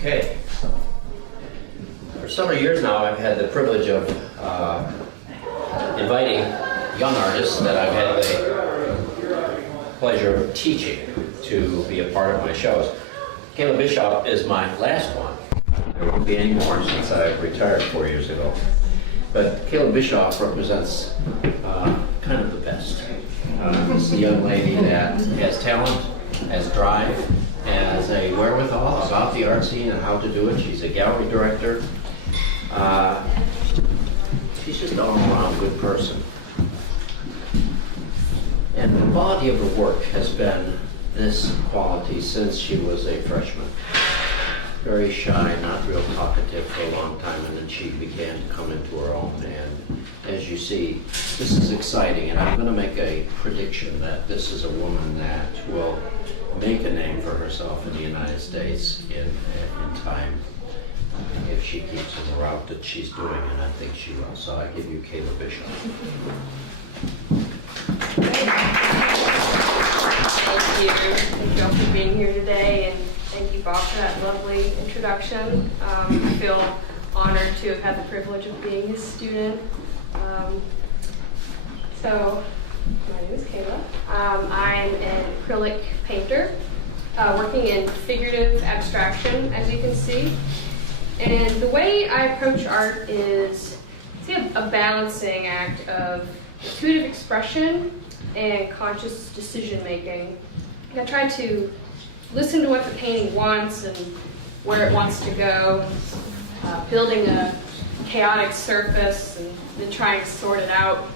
Okay. For several years now, I've had the privilege of inviting young artists that I've had the pleasure of teaching to be a part of my shows. Kayla Bischoff is my last one. There won't be any more since I retired 4 years ago. But Kayla Bischoff represents kind of the best. This is a young lady that has talent, has drive, has a wherewithal about the art scene and how to do it. She's a gallery director. She's just an all-around good person. And the body of her work has been this quality since she was a freshman. Very shy, not real talkative for a long time, and then she began to come into her own. And as you see, this is exciting, and I'm going to make a prediction that this is a woman that will make a name for herself in the United States in time if she keeps in the route that she's doing, and I think she will. So I give you Kayla Bischoff. Thank you. Thank you all for being here today, and thank you, Bob, for that lovely introduction. I feel honored to have had the privilege of being his student. So, my name is Kayla. I'm an acrylic painter, working in figurative abstraction, as you can see. And the way I approach art is a balancing act of intuitive expression and conscious decision making. I try to listen to what the painting wants and where it wants to go, building a chaotic surface and then trying to sort it out,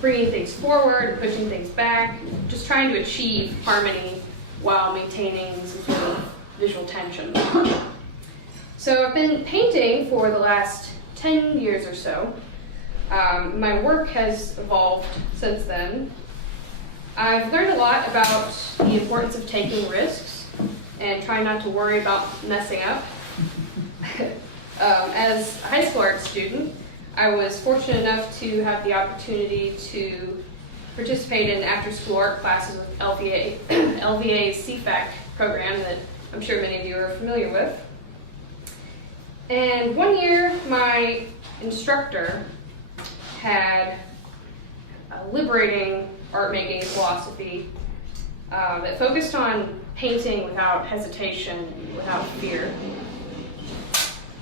bringing things forward and pushing things back, just trying to achieve harmony while maintaining some sort of visual tension. So I've been painting for the last 10 years or so. My work has evolved since then. I've learned a lot about the importance of taking risks and trying not to worry about messing up. As a high school art student, I was fortunate enough to have the opportunity to participate in after-school art classes with LVA's CFAC program that I'm sure many of you are familiar with. And one year, my instructor had a liberating art-making philosophy that focused on painting without hesitation, without fear.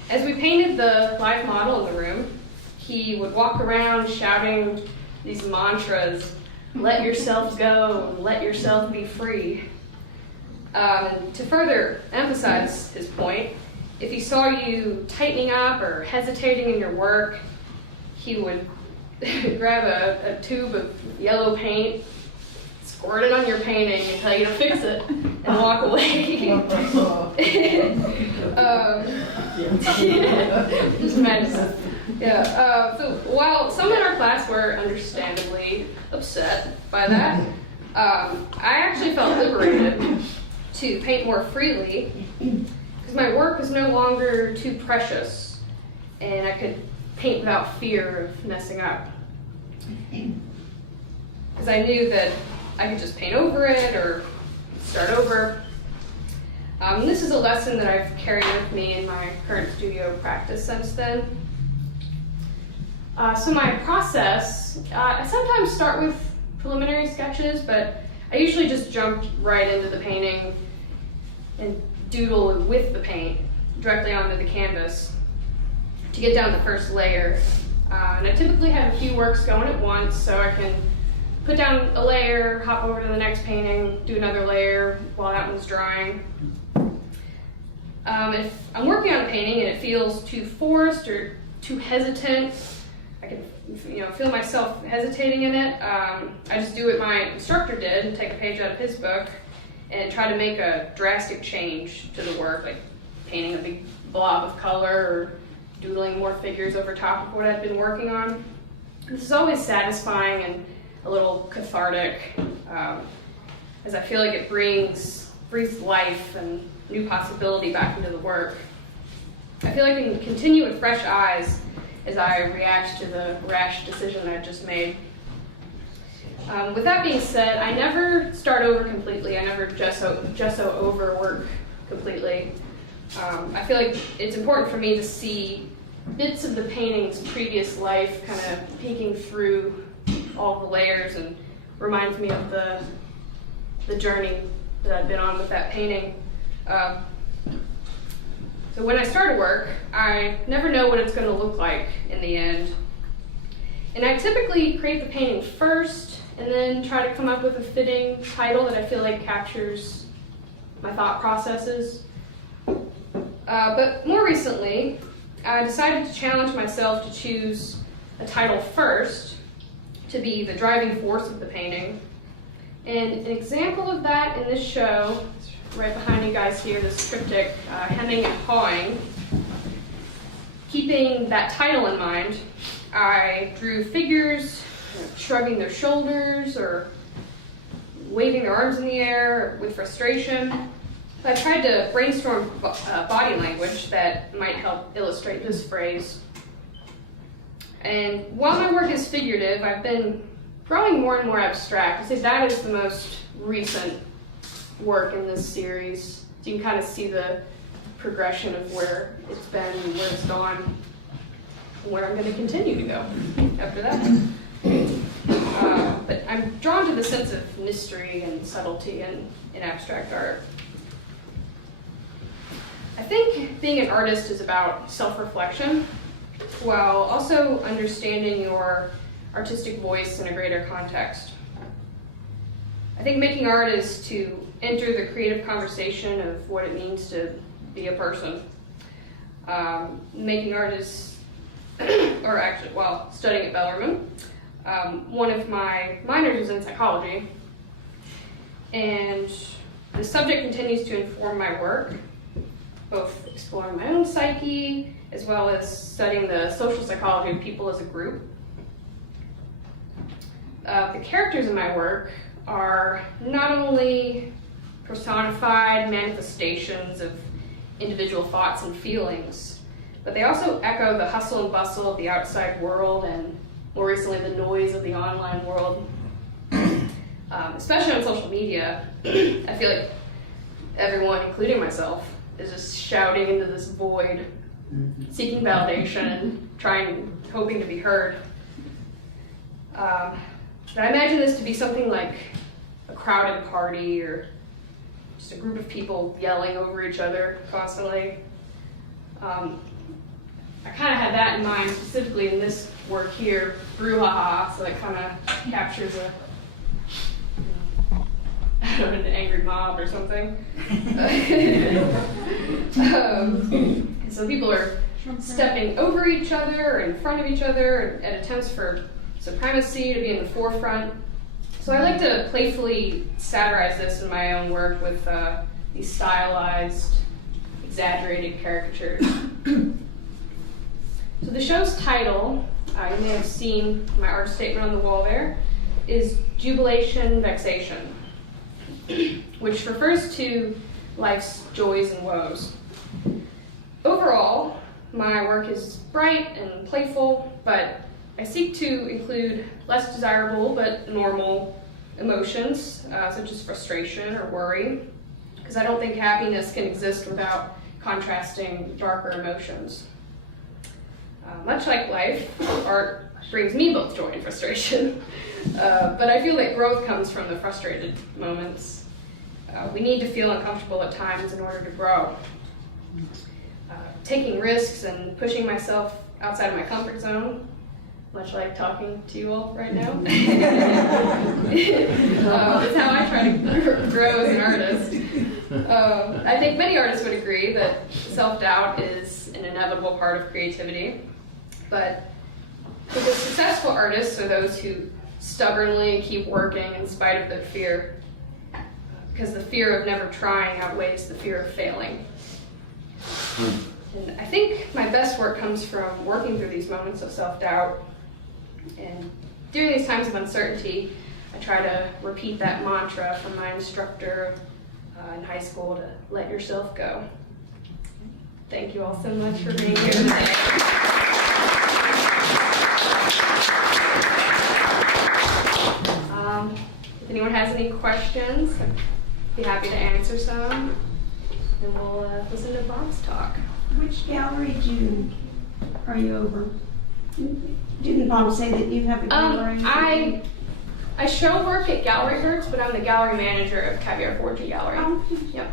As we painted the live model in the room, he would walk around shouting these mantras, "Let yourself go, let yourself be free." And to further emphasize his point, if he saw you tightening up or hesitating in your work, he would grab a tube of yellow paint, squirt it on your painting and tell you to fix it and walk away. Just imagine. Yeah. So while some in our class were understandably upset by that, I actually felt liberated to paint more freely because my work was no longer too precious and I could paint without fear of messing up. Because I knew that I could just paint over it or start over. This is a lesson that I've carried with me in my current studio practice since then. So my process, I sometimes start with preliminary sketches, but I usually just jump right into the painting and doodle with the paint directly onto the canvas to get down the first layer. And I typically have a few works going at once, so I can put down a layer, hop over to the next painting, do another layer while that one's drying. If I'm working on a painting and it feels too forced or too hesitant, I can feel myself hesitating in it. I just do what my instructor did and take a page out of his book and try to make a drastic change to the work, like painting a big blob of color or doodling more figures over top of what I've been working on. This is always satisfying and a little cathartic, as I feel like it brings life and new possibility back into the work. I feel like I can continue with fresh eyes as I react to the rash decision I just made. With that being said, I never start over completely. I never gesso over work completely. I feel like it's important for me to see bits of the painting's previous life kind of peeking through all the layers, and reminds me of the journey that I've been on with that painting. So when I start a work, I never know what it's going to look like in the end. And I typically create the painting first, and then try to come up with a fitting title that I feel like captures my thought processes. But more recently, I decided to challenge myself to choose a title first to be the driving force of the painting. And an example of that in this show, right behind you guys here, this triptych, Hemming and Hawing. Keeping that title in mind, I drew figures shrugging their shoulders or waving their arms in the air with frustration. I tried to brainstorm body language that might help illustrate this phrase. And while my work is figurative, I've been growing more and more abstract. I say that is the most recent work in this series. So you can kind of see the progression of where it's been and where it's gone, and where I'm going to continue to go after that. But I'm drawn to the sense of mystery and subtlety in abstract art. I think being an artist is about self-reflection, while also understanding your artistic voice in a greater context. I think making art is to enter the creative conversation of what it means to be a person. Making art is, or actually, while studying at Bellarmine, one of my minors is in psychology, and the subject continues to inform my work, both exploring my own psyche, as well as studying the social psychology of people as a group. The characters in my work are not only personified manifestations of individual thoughts and feelings, but they also echo the hustle and bustle of the outside world, and more recently the noise of the online world. Especially on social media, I feel like everyone, including myself, is just shouting into this void, seeking validation and hoping to be heard. But I imagine this to be something like a crowded party, or just a group of people yelling over each other constantly. I kind of had that in mind specifically in this work here, brouhaha, so it kind of captures an angry mob or something. So people are stepping over each other or in front of each other at attempts for supremacy, to be in the forefront. So I like to playfully satirize this in my own work with these stylized, exaggerated caricatures. So the show's title, you may have seen my art statement on the wall there, is Jubilation, Vexation, which refers to life's joys and woes. Overall, my work is bright and playful, but I seek to include less desirable but normal emotions, such as frustration or worry, because I don't think happiness can exist without contrasting darker emotions. Much like life, art brings me both joy and frustration, but I feel that growth comes from the frustrated moments. We need to feel uncomfortable at times in order to grow. Taking risks and pushing myself outside of my comfort zone, much like talking to you all right now. That's how I try to grow as an artist. I think many artists would agree that self-doubt is an inevitable part of creativity, but the successful artists are those who stubbornly keep working in spite of their fear, because the fear of never trying outweighs the fear of failing. And I think my best work comes from working through these moments of self-doubt. And during these times of uncertainty, I try to repeat that mantra from my instructor in high school to let yourself go. Thank you all so much for being here today. If anyone has any questions, I'd be happy to answer some. and we'll listen to Bob's talk. Which gallery are you over? Didn't Bob say that you have a gallery? I show work at Gallery Hertz, but I'm the gallery manager of Caviar Fortune Gallery. Oh. Yep.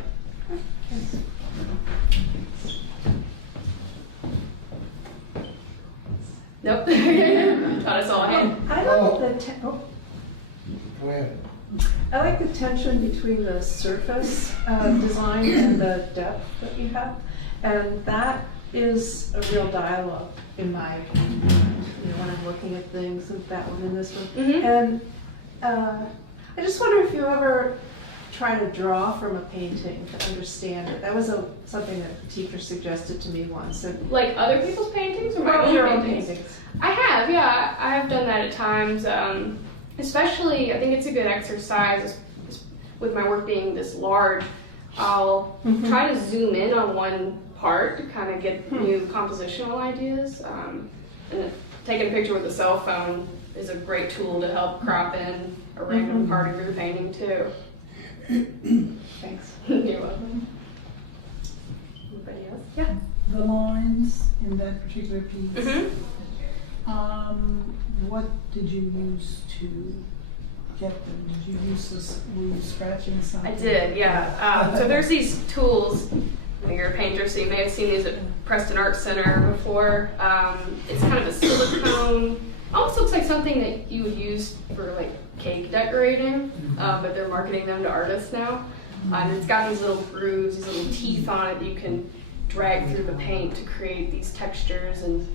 Nope. Taught us all ahead. I like Go ahead. I like the tension between the surface design and the depth that you have, and that is a real dialogue in my opinion. You know, when I'm looking at things, and that one and this one, Mhm. and I just wonder if you ever try to draw from a painting to understand it. That was something that a teacher suggested to me once. And Like other people's paintings or my Well, own your own paintings? paintings. I have, yeah. I have done that at times. Especially, I think it's a good exercise with my work being this large. I'll try to zoom in on one part to kind of get new compositional ideas. And taking a picture with a cell phone is a great tool to help crop in a random part of your painting too. Thanks. You're welcome. Anybody else? Yeah. The lines in that particular piece, Mhm. what did you use to get them? Did you use this, were you scratching something? I did, yeah. So there's these tools. You're a painter, so you may have seen these at Preston Arts Center before. It's kind of a silicone. Almost looks like something that you would use for like cake decorating, but they're marketing them to artists now. And it's got these little grooves, these little teeth on it that you can drag through the paint to create these textures. And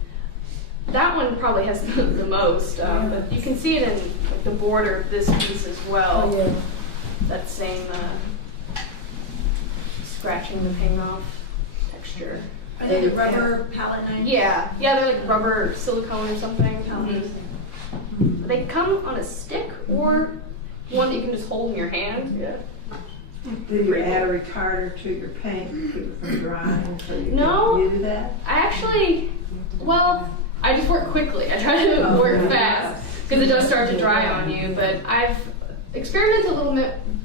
that one probably has the most, but you can see it in like, the border of this piece as well. Oh, yeah. That same scratching the paint off texture. Are they the rubber palette knives? Yeah, they're like rubber silicone or something. They come on a stick or one that you can just hold in your hand. Yeah. Do you add a retarder to your paint to keep it from drying so you No. can do that? I actually, I just work quickly. I try to work fast because it does start to dry on you. But I've experimented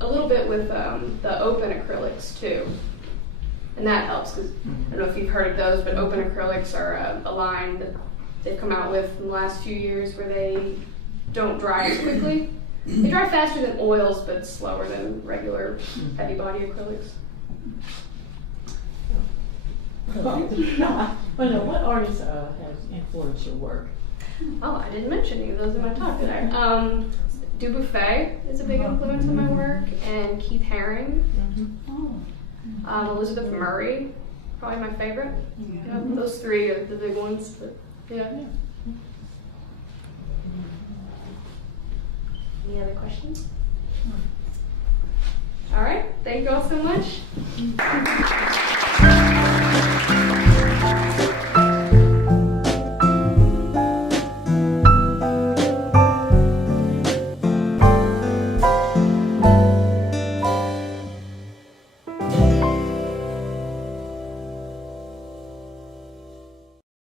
a little bit with the open acrylics too, and that helps because I don't know if you've heard of those, but open acrylics are a line that they've come out with in the last few years where they don't dry as quickly. They dry faster than oils, but slower than regular heavy body acrylics. What artists have influenced your work? Oh, I didn't mention any of those in my talk, did I? Dubuffet is a big influence in my work, and Keith Haring. Elizabeth Murray, probably my favorite. Yeah, those three are the big ones. But, yeah. Any other questions? All right, thank you all so much.